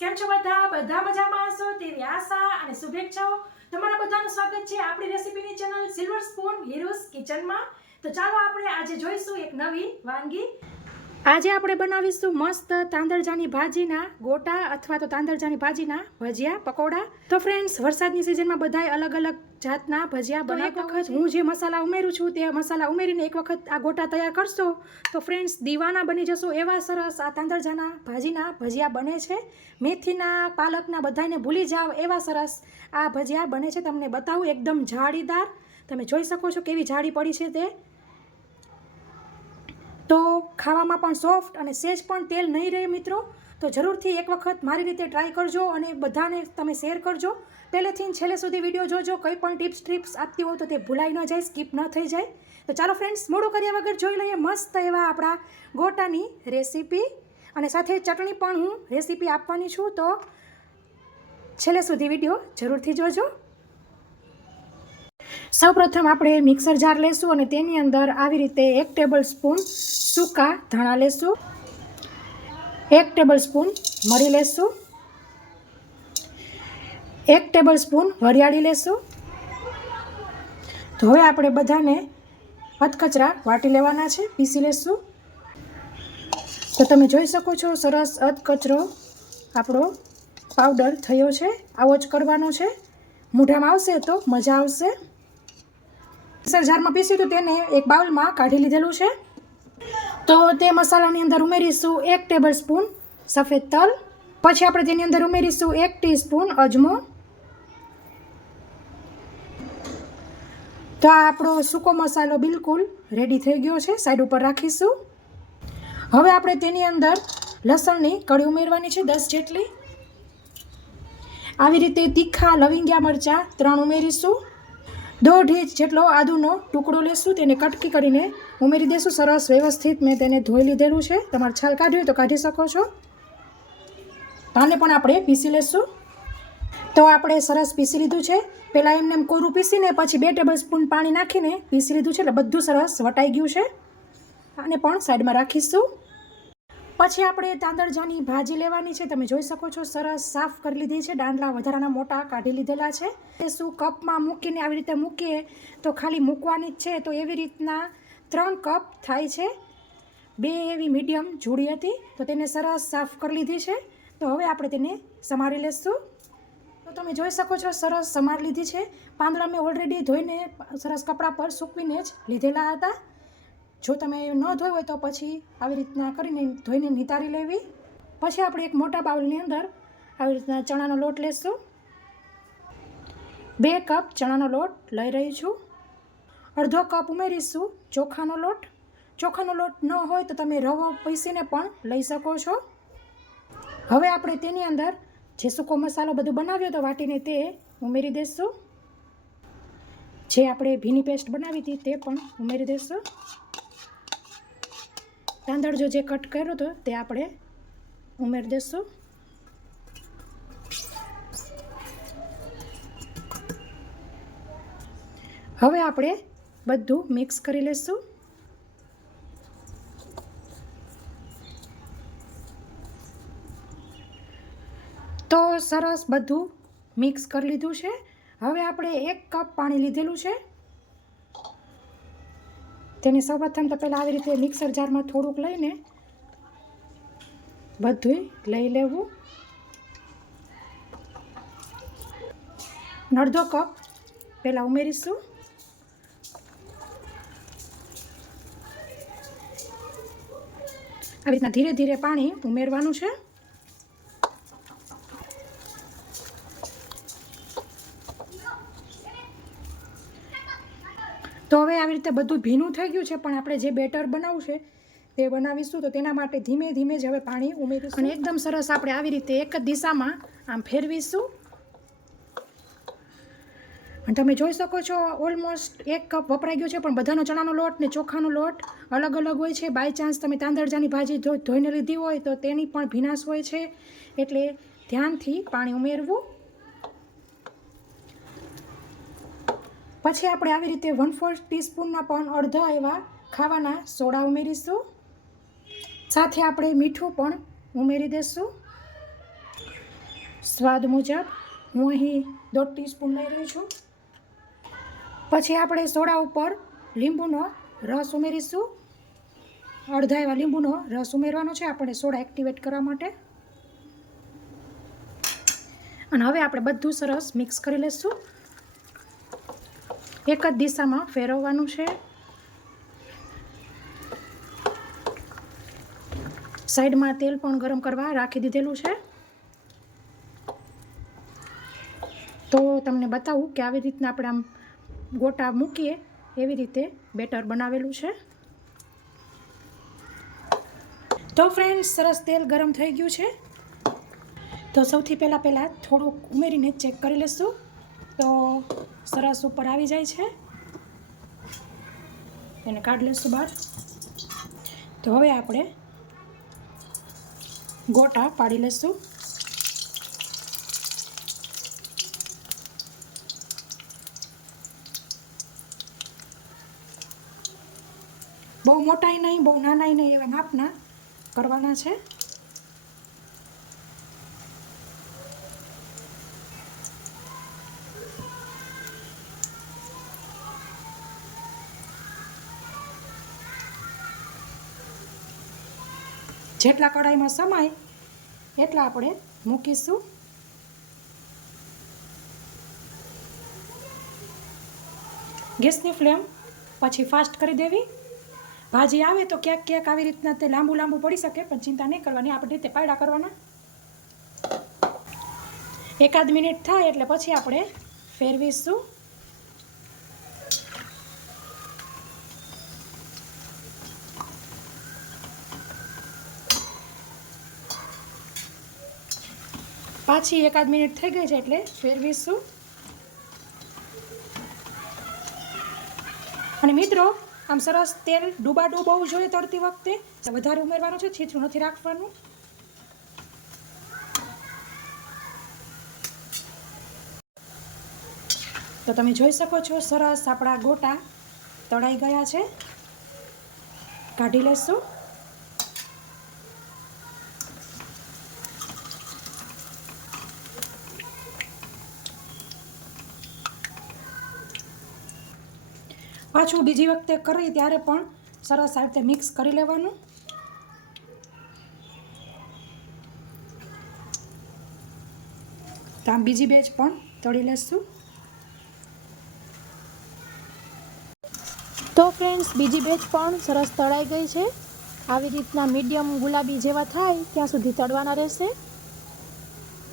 કેમ છો બધા મજામાં હશો તેવી આશા અને શુભેચ્છાઓ। તમારા બધાનું સ્વાગત છે આપણી રેસીપીની ચેનલ સિલ્વર સ્પૂન હીરોઝ કિચનમાં। તો ચાલો આપણે આજે જોઈશું એક નવી વાનગી। આજે આપણે બનાવીશું મસ્ત તાંદળજાની ભાજીના ગોટા અથવા તો તાંદળજાની ભાજીના ભજીયા પકોડા। તો ફ્રેન્ડ્સ, વરસાદની સિઝનમાં બધાય અલગ અલગ જાતના ભજીયા બનાવતા હોય છે। હું જે મસાલા ઉમેરું છું તે મસાલા ઉમેરીને એક વખત આ ગોટા તૈયાર કરશો તો ફ્રેન્ડ્સ દીવાના બની જશો। એવા સરસ આ તાંદળજાના ભાજીના ભજીયા બને છે। મેથીના પાલકના બધાને ભૂલી જાવ એવા સરસ આ ભજીયા બને છે। તમને બતાવું, એકદમ જાળીદાર, તમે જોઈ શકો છો કેવી જાળી પડી છે તે। તો ખાવામાં પણ સોફ્ટ અને સેજ પણ તેલ નહીં રહે મિત્રો। તો જરૂરથી એક વખત મારી રીતે ટ્રાય કરજો અને બધાને તમે શેર કરજો। પહેલેથી છેલ્લે સુધી વિડીયો જોજો, કંઈ પણ ટિપ્સ આપતી હોય તો તે ભૂલાઈ ન જાય, સ્કીપ ન થઈ જાય। તો ચાલો ફ્રેન્ડ્સ, મોડું કર્યા વગર જોઈ લઈએ મસ્ત એવા આપણા ગોટાની રેસીપી। અને સાથે ચટણી પણ હું રેસીપી આપવાની છું, તો છેલ્લે સુધી વિડીયો જરૂરથી જોજો। સૌપ્રથમ આપણે મિક્સર જાર લેશું અને તેની અંદર આવી રીતે 1 ટેબલ સ્પૂન સૂકા ધાણા લેશું, 1 ટેબલ સ્પૂન મરી લેશું, 1 ટેબલ સ્પૂન વરિયાળી લેશું। તો હવે આપણે બધાને અધકચરા વાટી લેવાના છે, પીસી લેશું। તો તમે જોઈ શકો છો સરસ અધકચરો આપણો પાવડર થયો છે। આવો જ કરવાનો છે, મોઢામાં આવશે તો મજા આવશે। મિક્સર જારમાં પીસ્યું તો તેને એક બાઉલમાં કાઢી લીધેલું છે। તો તે મસાલાની અંદર ઉમેરીશું 1 ટેબલ સ્પૂન સફેદ તલ, પછી આપણે તેની અંદર ઉમેરીશું 1 ટીસ્પૂન અજમો। તો આ આપણો સૂકો મસાલો બિલકુલ રેડી થઈ ગયો છે, સાઈડ ઉપર રાખીશું। હવે આપણે તેની અંદર લસણની કળી ઉમેરવાની છે 10 જેટલી। આવી રીતે તીખા લવિંગિયા મરચાં 3 ઉમેરીશું। 1.5 ઇંચ જેટલો આદુનો ટુકડો લેશું, તેને કટકી કરીને ઉમેરી દેશું। સરસ વ્યવસ્થિત મેં તેને ધોઈ લીધેલું છે, તમારે છાલ કાઢવી હોય તો કાઢી શકો છો। આને પણ આપણે પીસી લેશું। તો આપણે સરસ પીસી લીધું છે। પહેલાં એમને કોરું પીસીને પછી 2 ટેબલ સ્પૂન પાણી નાખીને પીસી લીધું છે, એટલે બધું સરસ વટાઈ ગયું છે। આને પણ સાઈડમાં રાખીશું। પછી આપણે તાંદળજાની ભાજી લેવાની છે, તમે જોઈ શકો છો સરસ સાફ કરી લીધી છે, દાંડલા વધારાના મોટા કાઢી લીધેલા છે। એ શું કપમાં મૂકીને આવી રીતે મૂકીએ તો ખાલી મૂકવાની જ છે, તો એવી રીતના 3 કપ થાય છે। 2 એવી મીડિયમ જોડી હતી, તો તેને સરસ સાફ કરી લીધી છે। તો હવે આપણે તેને સમારી લેશું। તો તમે જોઈ શકો છો સરસ સમારી લીધી છે। પાંદડા મેં ઓલરેડી ધોઈને સરસ કપડા પર સૂકવીને જ લીધેલા હતા। જો તમે ન ધોઈ હોય તો પછી આવી રીતના કરીને ધોઈને નિતારી લેવી। પછી આપણે એક મોટા બાઉલની અંદર આવી રીતના ચણાનો લોટ લેશું। 2 કપ ચણાનો લોટ લઈ રહી છું। અડધો કપ ઉમેરીશું ચોખાનો લોટ। ચોખાનો લોટ ન હોય તો તમે રવો પીસીને પણ લઈ શકો છો। હવે આપણે તેની અંદર જે સૂકો મસાલો બધું બનાવ્યો હતો વાટીને તે ઉમેરી દઈશું। જે આપણે ભીની પેસ્ટ બનાવી હતી તે પણ ઉમેરી દઈશું। તાંદળજો જે કટ કર્યો હતો તે આપણે ઉમેરી દઈશું। હવે આપણે બધું મિક્સ કરી લઈશું। તો સરસ બધું મિક્સ કરી લીધું છે। હવે આપણે 1 કપ પાણી લીધેલું છે, તેને સૌપ્રથમ તો પહેલાં આવી રીતે મિક્સર જારમાં થોડુંક લઈને બધું લઈ લેવું। અડધો કપ પહેલાં ઉમેરીશું। આવી રીતના ધીરે ધીરે પાણી ઉમેરવાનું છે। તો હવે આવી રીતે બધું ભીનું થઈ ગયું છે, પણ આપણે જે બેટર બનાવવું છે તે બનાવીશું। તો તેના માટે ધીમે ધીમે જ હવે પાણી ઉમેરીશું અને એકદમ સરસ આપણે આવી રીતે એક જ દિશામાં આમ ફેરવીશું। અને તમે જોઈ શકો છો ઓલમોસ્ટ 1 કપ વપરાઈ ગયો છે, પણ બધાનો ચણાનો લોટ ને ચોખાનો લોટ અલગ અલગ હોય છે। બાય ચાન્સ તમે તાંદળજાની ભાજી ધોઈને લીધી હોય તો તેની પણ ભીનાશ હોય છે, એટલે ધ્યાનથી પાણી ઉમેરવું। પછી આપણે આવી રીતે 1/4 ટીસ્પૂનના પણ અડધા એવા ખાવાના સોડા ઉમેરીશું। સાથે આપણે મીઠું પણ ઉમેરી દઈશું। સ્વાદ મુજબ હું અહીં 1/2 ટીસ્પૂન લઈ રહી છું. પછી આપણે સોડા ઉપર લીંબુનો રસ ઉમેરીશું. અડધા એવા લીંબુનો રસ ઉમેરવાનો છે આપણે સોડા એક્ટિવેટ કરવા માટે. અને હવે આપણે બધું સરસ મિક્સ કરી લઈશું. એક જ દિશામાં ફેરવવાનું છે. સાઈડમાં તેલ પણ ગરમ કરવા રાખી દીધેલું છે. તો તમને બતાવું કે આવી રીતના આપણે આમ ગોટા મૂકીએ એવી રીતે બેટર બનાવેલું છે. તો ફ્રેન્ડ્સ, સરસ તેલ ગરમ થઈ ગયું છે. તો સૌથી પહેલાં થોડુંક ઉમેરીને ચેક કરી લઈશું. તો સરસ ઉપર આવી જાય છે. એને કાઢી લઈશું બહાર. તો હવે આપણે ગોટા પાડી લઈશું. બહુ મોટાય નહીં, બહુ નાનાય નહીં, એવા માપના કરવાના છે. જેટલા કઢાઈમાં સમાય એટલા આપણે મૂકીશું. ગેસની ફ્લેમ પછી ફાસ્ટ કરી દેવી. ભાજી આવે તો ક્યાંક આવી રીતના તે લાંબુ પડી શકે, પણ ચિંતા નહીં કરવાની. આપણે રીતે પાયડા કરવાના. 1 મિનિટ થાય એટલે પછી આપણે ફેરવીશું. પાછી 1 મિનિટ થઈ ગઈ છે એટલે ફેરવીશું. અને મિત્રો, આમ સરસ તેલ ડૂબાડૂબ હોવું જોઈએ તળતી વખતે. વધારે ઉમેરવાનું છે, છીછરું નથી રાખવાનું. તો તમે જોઈ શકો છો સરસ આપણા ગોટા તળાઈ ગયા છે. કાઢી લેશું. પાછું બીજી વખતે કરીએ ત્યારે પણ સરસ આ રીતે મિક્સ કરી લેવાનું. તો આમ બીજી બેચ પણ તળી લેશું. તો ફ્રેન્ડ્સ, બીજી બેચ પણ સરસ તળાઈ ગઈ છે. આવી રીતના મીડિયમ ગુલાબી જેવા થાય ત્યાં સુધી તળવાના રહેશે.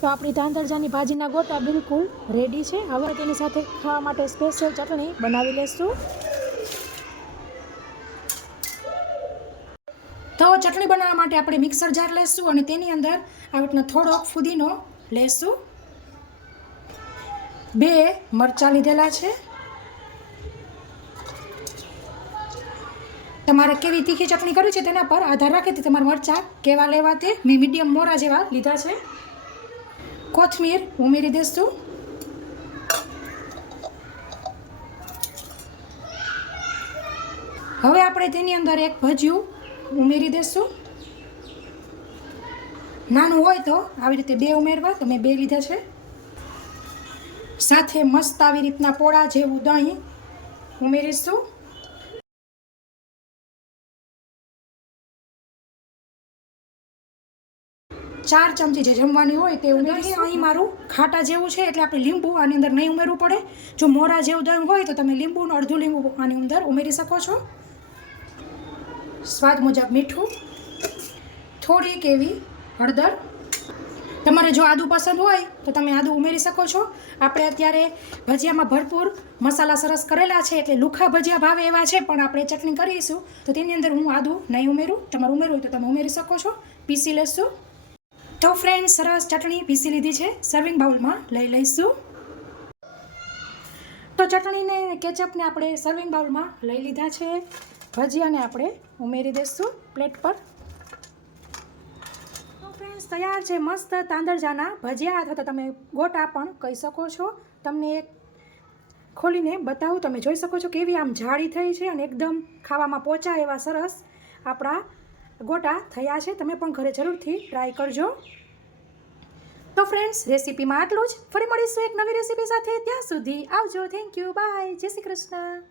તો આપણી તાંદળજાની ભાજીના ગોટા બિલકુલ રેડી છે. હવે તેની સાથે ખાવા માટે સ્પેશિયલ ચટણી બનાવી લેશું. તો ચટણી બનાવવા માટે આપણે મિક્સર જાર લેશું અને તેની અંદર આવી રીતના થોડોક ફુદીનો લેશું. 2 મરચાં લીધેલા છે. તમારે કેવી તીખી ચટણી કરવી છે તેના પર આધાર રાખે તે તમારા મરચાં કેવા લેવા તે. મેં મીડિયમ મોરા જેવા લીધા છે. કોથમીર ઉમેરી દઈશું. હવે આપણે તેની અંદર એક ભજીયું ઉમેરી દઈશું. નાનું હોય તો આવી રીતે 2 ઉમેરવા. તો મેં 2 લીધા છે. સાથે મસ્ત આવી રીતના પોળા જેવું દહીં ઉમેરીશું. ચાર ચમચી જે જમવાની હોય તે ઉમેરીશું. અહીં મારું ખાટા જેવું છે એટલે આપણે લીંબુ આની અંદર નહીં ઉમેરવું પડે. જો મોરા જેવું દહીં હોય તો તમે લીંબુનું અડધું લીંબુ આની અંદર ઉમેરી શકો છો. સ્વાદ મુજબ મીઠું, થોડીક એવી હળદર. તમારે જો આદું પસંદ હોય તો તમે આદું ઉમેરી શકો છો. આપણે અત્યારે ભજીયામાં ભરપૂર મસાલા સરસ કરેલા છે એટલે લુખા ભજીયા ભાવે એવા છે, પણ આપણે ચટણી કરીશું તો તેની અંદર હું આદું નહીં ઉમેરું. તમારે ઉમેરવું હોય તો તમે ઉમેરી શકો છો. પીસી લેશું. તો ફ્રેન્ડ, સરસ ચટણી પીસી લીધી છે. સર્વિંગ બાઉલમાં લઈ લઈશું. તો ચટણીને કેચઅપને આપણે સર્વિંગ બાઉલમાં લઈ લીધા છે. ભજીયાને આપણે ઉમેરી દઈશું પ્લેટ પર. તો ફ્રેન્ડ્સ, તૈયાર છે મસ્ત તાંદળજાના ભજીયા, અથવા તો તમે ગોટા પણ કહી શકો છો. તમને એક ખોલીને બતાવું. તમે જોઈ શકો છો કેવી આમ જાળી થઈ છે અને એકદમ ખાવામાં પોચા એવા સરસ આપણા ગોટા થયા છે. તમે પણ ઘરે જરૂરથી ટ્રાય કરજો. તો ફ્રેન્ડ્સ, રેસીપીમાં આટલું જ. ફરી મળીશું એક નવી રેસીપી સાથે. ત્યાં સુધી આવજો. Thank you. બાય. જય શ્રી કૃષ્ણ.